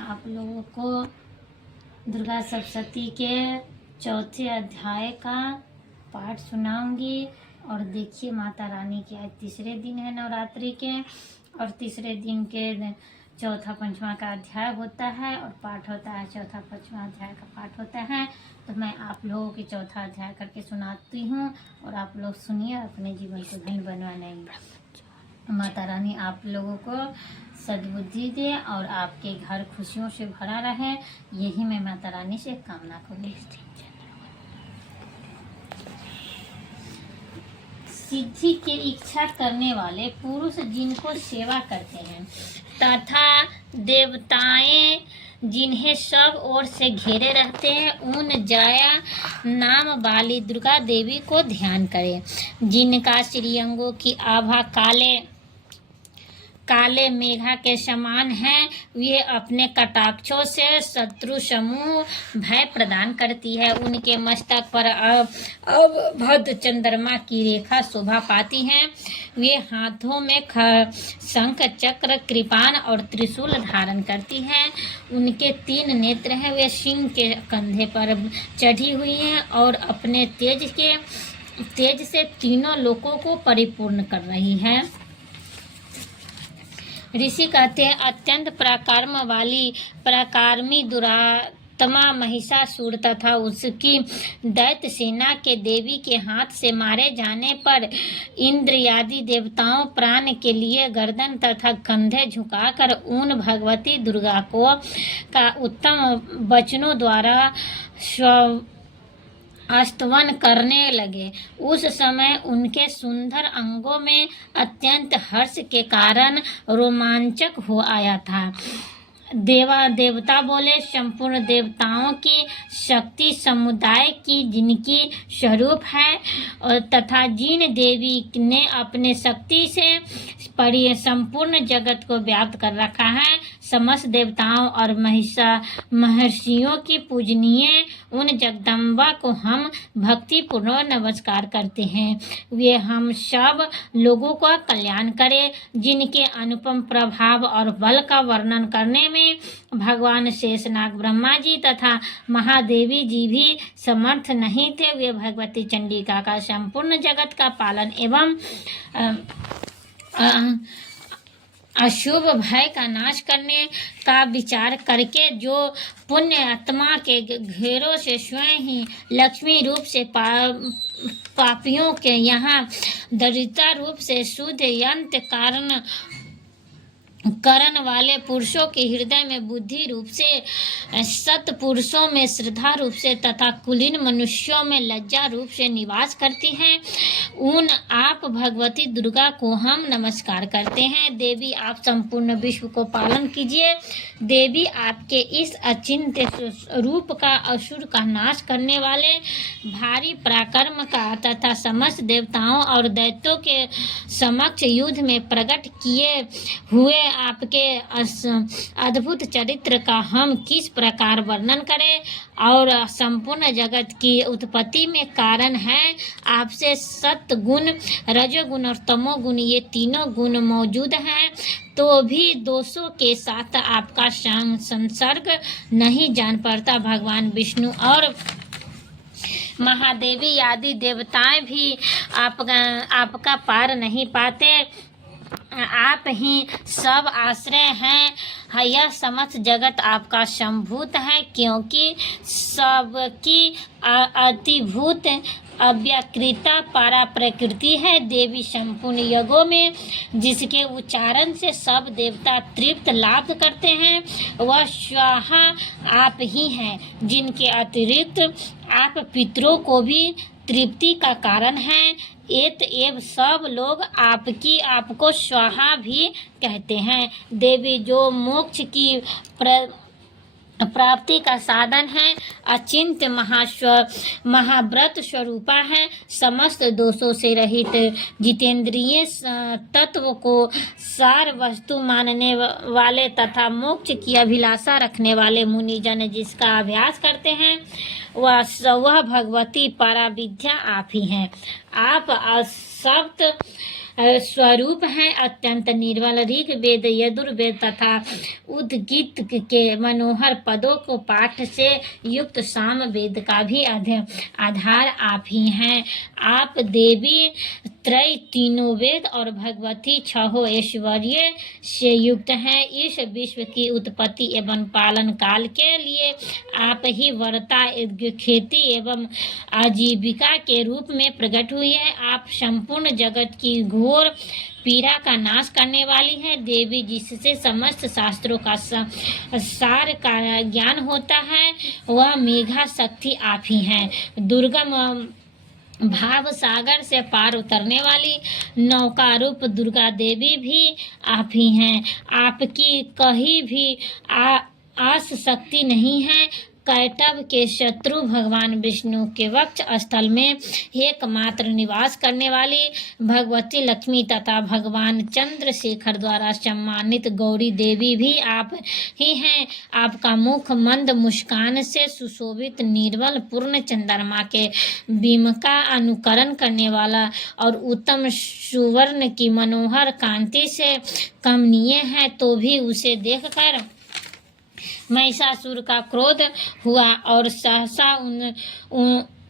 आप लोगों को दुर्गा सप्तशती के चौथे अध्याय का पाठ सुनाऊंगी। और देखिए माता रानी के आज तीसरे दिन है नवरात्रि के, और तीसरे दिन के चौथा पंचमा का अध्याय होता है और पाठ होता है। चौथा पंचमा अध्याय का पाठ होता है तो मैं आप लोगों के चौथा अध्याय करके सुनाती हूँ और आप लोग सुनिए, अपने जीवन को धन्य बनवाएंगे। माता रानी आप लोगों को सद्बुद्धि दे और आपके घर खुशियों से भरा रहे, यही मैं माता रानी से कामना करूँ। सिद्धि की इच्छा करने वाले पुरुष जिनको सेवा करते हैं तथा देवताएं जिन्हें सब ओर से घेरे रहते हैं, उन जया नाम वाली दुर्गा देवी को ध्यान करें। जिनका श्रीअंगों की आभा काले मेघा के समान है, वे अपने कटाक्षों से शत्रु समूह भय प्रदान करती है। उनके मस्तक पर अवभद्र चंद्रमा की रेखा शोभा पाती है। वे हाथों में शंख चक्र कृपाण और त्रिशूल धारण करती है। उनके 3 नेत्र हैं, वे सिंह के कंधे पर चढ़ी हुई हैं और अपने तेज से तीनों लोकों को परिपूर्ण कर रही है। ऋषि कहते हैं, अत्यंत पराक्रम वाली पराक्रमी दुरात्मा महिषासुर तथा उसकी दैत्य सेना के देवी के हाथ से मारे जाने पर इंद्र आदि देवताओं प्राण के लिए गर्दन तथा कंधे झुकाकर उन भगवती दुर्गा को का उत्तम वचनों द्वारा स्तवन करने लगे। उस समय उनके सुंदर अंगों में अत्यंत हर्ष के कारण रोमांचक हो आया था। देवता बोले, संपूर्ण देवताओं की शक्ति समुदाय की जिनकी स्वरूप है तथा जिन देवी ने अपने शक्ति से संपूर्ण जगत को व्याप्त कर रखा है, समस्त देवताओं और महर्षियों की पूजनीय उन जगदम्बा को हम भक्तिपूर्ण नमस्कार करते हैं। वे हम सब लोगों का कल्याण करें। जिनके अनुपम प्रभाव और बल का वर्णन करने में भगवान शेषनाग ब्रह्मा जी तथा महादेवी जी भी समर्थ नहीं थे, वे भगवती चंडिका का संपूर्ण जगत का पालन एवं अशुभ भय का नाश करने का विचार करके जो पुण्य आत्मा के घेरों से स्वयं ही लक्ष्मी रूप से पापियों के यहाँ दरिद्रता रूप से शुद्ध यंत्र करण वाले पुरुषों के हृदय में बुद्धि रूप से, सत पुरुषों में श्रद्धा रूप से तथा कुलीन मनुष्यों में लज्जा रूप से निवास करती हैं, उन आप भगवती दुर्गा को हम नमस्कार करते हैं। देवी आप संपूर्ण विश्व को पालन कीजिए। देवी आपके इस अचिंत्य रूप का असुर का नाश करने वाले भारी पराक्रम का तथा समस्त देवताओं और दैत्यों के समक्ष युद्ध में प्रकट किए हुए आपके अद्भुत चरित्र का हम किस प्रकार वर्णन करें और संपूर्ण जगत की उत्पत्ति में कारण है। आपसे सत्गुण, रजोगुण और तमोगुण ये तीनों गुण मौजूद हैं, तो भी दोषों के साथ आपका संसर्ग नहीं जान पड़ता। भगवान विष्णु और महादेवी आदि देवताएं भी आपका पार नहीं पाते। आप ही सब आश्रय हैं। यह समस्त जगत आपका संभूत है, क्योंकि सबकी अतिभूत अव्यकृता पारा प्रकृति है। देवी संपूर्ण युगों में जिसके उच्चारण से सब देवता तृप्त लाभ करते हैं, वह स्वाहा आप ही हैं। जिनके अतिरिक्त आप पितरों को भी तृप्ति का कारण है। एव सब लोग आपको स्वाहा भी कहते हैं। देवी जो मोक्ष की प्राप्ति का साधन है, अचिंत्य महाव्रत स्वरूपा है, समस्त दोषों से रहित जितेंद्रिय तत्व को सार वस्तु मानने वाले तथा मोक्ष की अभिलाषा रखने वाले मुनिजन जिसका अभ्यास करते हैं, वह भगवती पराविद्या आप ही हैं। आप सप्त स्वरूप हैं। अत्यंत निर्मल ऋग्वेद, यजुर्वेद तथा उद्गीत के मनोहर पदों को पाठ से युक्त साम वेद का भी आधार आप ही हैं। आप देवी त्रय, तीनों वेद और भगवती छहों ऐश्वर्य से युक्त हैं। इस विश्व की उत्पत्ति एवं पालन काल के लिए आप ही वर्ता, खेती एवं आजीविका के रूप में प्रकट हुई है। आप संपूर्ण जगत की घोर पीड़ा का नाश करने वाली है देवी, जिससे समस्त शास्त्रों का सार का ज्ञान होता है, वह मेघा शक्ति आप ही हैं। दुर्गम भाव सागर से पार उतरने वाली नौका रूप दुर्गा देवी भी आप ही हैं। आपकी कहीं भी आस शक्ति नहीं है। कैटव के शत्रु भगवान विष्णु के वक्ष स्थल में एकमात्र निवास करने वाली भगवती लक्ष्मी तथा भगवान चंद्रशेखर द्वारा सम्मानित गौरी देवी भी आप ही हैं। आपका मुख मंद मुस्कान से सुशोभित, निर्मल, पूर्ण चंद्रमा के बिंब का अनुकरण करने वाला और उत्तम सुवर्ण की मनोहर कांति से कमनीय है, तो भी उसे देखकर महिषासुर का क्रोध हुआ और सहसा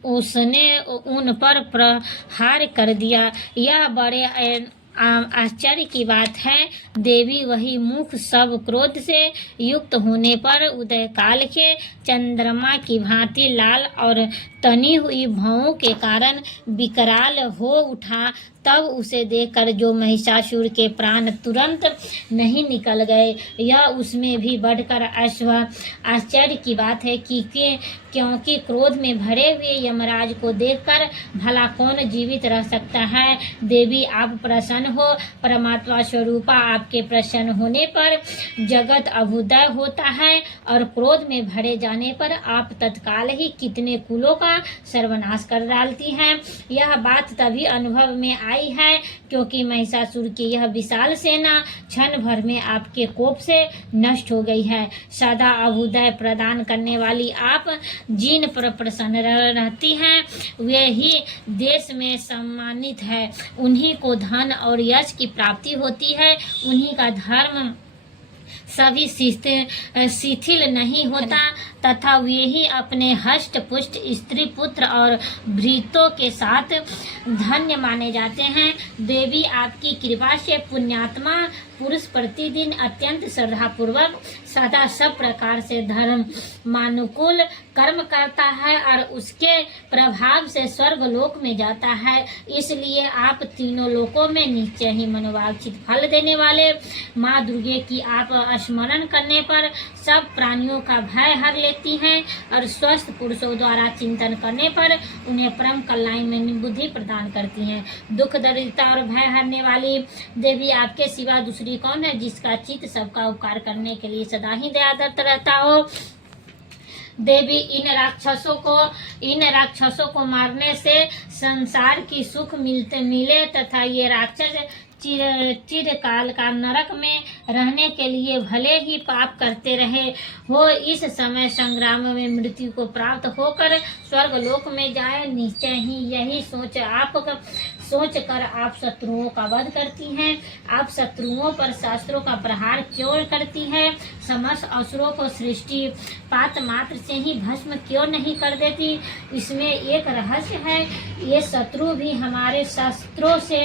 उसने उन पर प्रहार कर दिया। यह बड़े आश्चर्य की बात है। देवी वही मुख सब क्रोध से युक्त होने पर उदय काल के चंद्रमा की भांति लाल और तनी हुई भौं के कारण विकराल हो उठा। तब उसे देखकर जो महिषासुर के प्राण तुरंत नहीं निकल गए, यह उसमें भी बढ़कर आश्चर्य की बात है कि क्योंकि क्रोध में भरे हुए यमराज को देखकर भला कौन जीवित रह सकता है। देवी आप प्रसन्न हो। परमात्मा स्वरूपा आपके प्रसन्न होने पर जगत अभुदय होता है और क्रोध में भरे जाने पर आप तत्काल ही कितने कुलों का सर्वनाश कर डालती हैं। यह बात तभी अनुभव में आई है क्योंकि महिषासुर की यह विशाल सेना क्षण भर में आपके कोप से नष्ट हो गई है। सदा अभुदय प्रदान करने वाली आप जिन पर प्रसन्न रहती हैं वे ही देश में सम्मानित है। उन्हीं को धन और यश की प्राप्ति होती है। उन्हीं का धर्म सभी शिथिल नहीं होता तथा वे ही अपने हष्ट पुष्ट स्त्री पुत्र और भृतों के साथ धन्य माने जाते हैं। देवी आपकी कृपा से पुण्यात्मा पुरुष प्रतिदिन अत्यंत श्रद्धापूर्वक सदा सब प्रकार से धर्मानुकूल कर्म करता है और उसके प्रभाव से स्वर्ग लोक में जाता है। इसलिए आप तीनों लोकों में निश्चय ही मनोवांछित फल देने वाले माँ दुर्गे की आप स्मरण करने पर सब प्राणियों का भय हर लेती हैं और स्वस्थ पुरुषों द्वारा चिंतन करने पर उन्हें परम कल्याण में बुद्धि प्रदान करती हैं। दुख, दरिद्रता और भय हरने वाली देवी आपके सिवा दूसरी कौन है जिसका चित्त सबका उपकार करने के लिए सदा ही दयादत्त रहता हो। देवी इन राक्षसों को मारने से संसार की सुख मिले तथा ये राक्षस चिरकाल का नरक में रहने के लिए भले ही पाप करते रहे हो, इस समय संग्राम में मृत्यु को प्राप्त होकर स्वर्ग लोक में जाए। निश्चय ही यही सोच कर आप शत्रुओं का वध करती हैं। आप शत्रुओं पर शास्त्रों का प्रहार क्यों करती हैं? समस्त असुरों को सृष्टि पात मात्र से ही भस्म क्यों नहीं कर देती? इसमें एक रहस्य है। ये शत्रु भी हमारे शास्त्रों से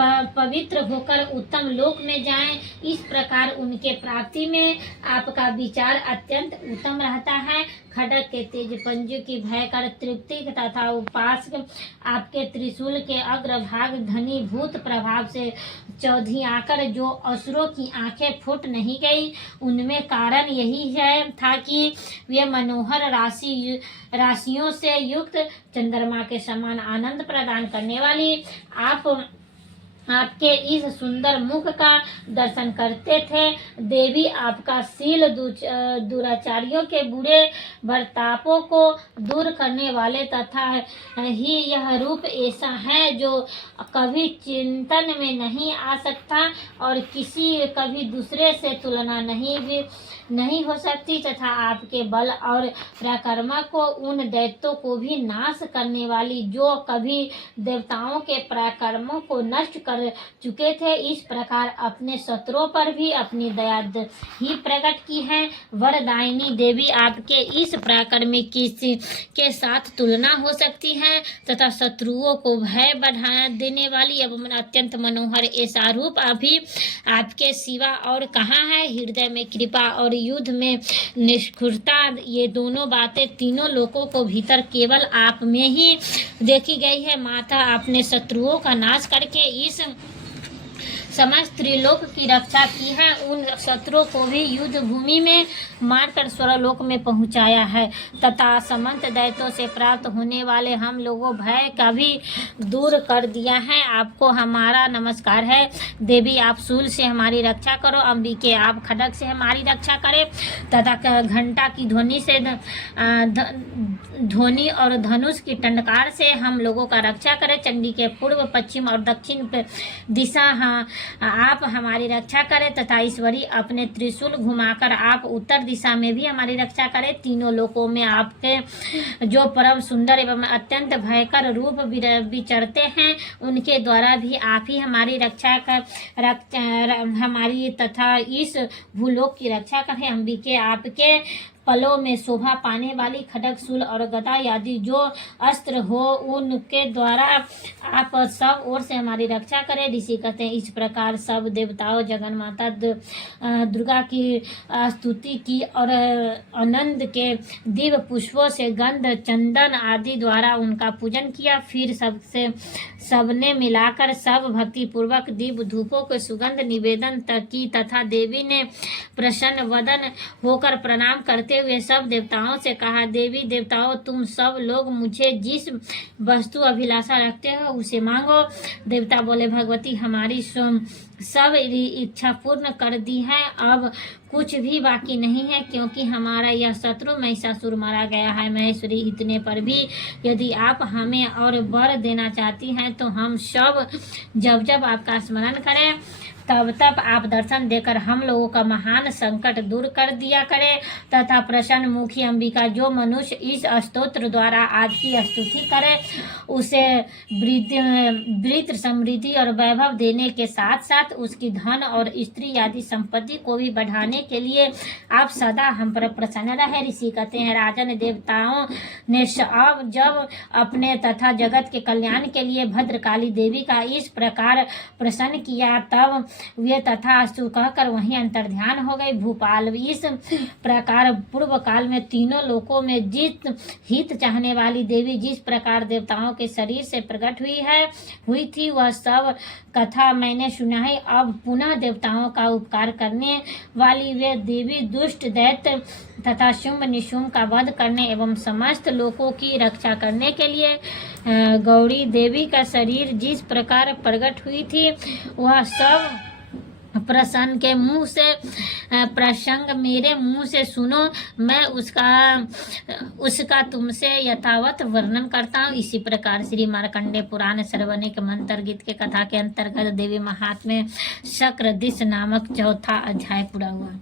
पवित्र होकर उत्तम लोक में जाएं। इस प्रकार उनके प्राप्ति में आपका विचार अत्यंत उत्तम रहता है। खड्ग के तेज पंजों की भयकर तृप्ति तथा उपासक आपके त्रिशूल के अग्रभाग धनीभूत प्रभाव से चौधी आकर जो असुरों की आंखें फूट नहीं गई, उनमें कारण यही था कि वे मनोहर राशियों से युक्त चंद्रमा के समान आनंद प्रदान करने वाली आपके इस सुंदर मुख का दर्शन करते थे। देवी आपका शील दुराचारियों के बुरे बर्तापों को दूर करने वाले तथा ही यह रूप ऐसा है जो कभी चिंतन में नहीं आ सकता और कभी दूसरे से तुलना नहीं हो सकती तथा आपके बल और पराक्रम को उन दैत्यों को भी नाश करने वाली जो कभी देवताओं के पराक्रमों को नष्ट कर कर चुके थे। इस प्रकार अपने शत्रुओं पर भी अपनी दया ही प्रकट की है। वरदायिनी देवी आपके इस पराक्रम की के साथ तुलना हो सकती है तथा शत्रुओं को भय बढ़ा देने वाली एवं अत्यंत मनोहर ऐसा रूप अभी आपके सिवा और कहाँ है। हृदय में कृपा और युद्ध में निष्ठुरता, ये दोनों बातें तीनों लोगों को भीतर केवल आप में ही देखी गई है। माता, आपने शत्रुओं का नाश करके इस समस्त त्रिलोक की रक्षा की है। उन शत्रुओं को भी युद्ध भूमि में मारकर स्वर्गलोक में पहुंचाया है तथा समस्त दैत्यों से प्राप्त होने वाले हम लोगों भय का भी दूर कर दिया है। आपको हमारा नमस्कार है। देवी, आप शूल से हमारी रक्षा करो। अंबिके, आप खड्ग से हमारी रक्षा करें तथा घंटा की ध्वनि से ध्वनि और धनुष की टंकार से हम लोगों का रक्षा करें। चंडी के पूर्व, पश्चिम और दक्षिण दिशा आप हमारी रक्षा करें तथा ईश्वरी अपने त्रिशूल घुमाकर आप उत्तर दिशा में भी हमारी रक्षा करें। तीनों लोकों में आपके जो परम सुंदर एवं अत्यंत भयंकर रूप विचरते हैं उनके द्वारा भी आप ही हमारी रक्षा हमारी तथा इस भूलोक की रक्षा करें। अंबिके, आपके पलों में शोभा पाने वाली खड्ग, शूल और गदा आदि जो अस्त्र हो उनके द्वारा आप सब ओर से हमारी रक्षा करें। ऋषि कहते हैं, इस प्रकार सब देवताओं जगन माता दुर्गा की स्तुति की और आनंद के दिव्य पुष्पों से गंध, चंदन आदि द्वारा उनका पूजन किया। फिर सबने मिलाकर सब भक्ति पूर्वक दिव्य धूपों के सुगंध निवेदन की तथा देवी ने प्रसन्न वदन होकर प्रणाम करते हुए सब देवताओं से कहा, देवी देवताओं, तुम सब लोग मुझे जिस वस्तु अभिलाषा रखते हो उसे मांगो। देवता बोले, भगवती, हमारी सब इच्छा पूर्ण कर दी है। अब कुछ भी बाकी नहीं है क्योंकि हमारा यह शत्रु महिषासुर मारा गया है। महेश्वरी, इतने पर भी यदि आप हमें और वर देना चाहती हैं तो हम सब जब आपका स्मरण करें तब आप दर्शन देकर हम लोगों का महान संकट दूर कर दिया करें तथा प्रसन्न मुखी अंबिका, जो मनुष्य इस स्तोत्र द्वारा आज की स्तुति करे उसे वृद्धि, समृद्धि और वैभव देने के साथ साथ उसकी धन और स्त्री आदि संपत्ति को भी बढ़ाने के लिए आप सदा हम पर प्रसन्न रहे। ऋषि कहते हैं, राजन, देवताओं ने जब अपने तथा जगत के कल्याण के लिए भद्रकाली देवी का इस प्रकार प्रसन्न किया तब वे तथास्तु कहकर वहीं अंतर्ध्यान हो गए। भूपाल, इस प्रकार पूर्व काल में तीनों लोकों में जित हित चाहने वाली देवी जिस प्रकार देवताओं के शरीर से प्रकट हुई थी वह सब कथा मैंने सुना है। अब पुनः देवताओं का उपकार करने वाली वे देवी दुष्ट दैत्य तथा शुंभ निशुंभ का वध करने एवं समस्त लोकों की रक्षा करने के लिए गौरी देवी का शरीर जिस प्रकार प्रकट हुई थी वह सब प्रसन्न के मुंह से प्रसंग मेरे मुंह से सुनो। मैं उसका तुमसे यथावत वर्णन करता हूँ। इसी प्रकार श्री मार्कंडेय पुराण सर्वनिक मंत्र गीत के कथा के अंतर्गत देवी महात्म्य शक्रदिश नामक चौथा अध्याय पूरा हुआ।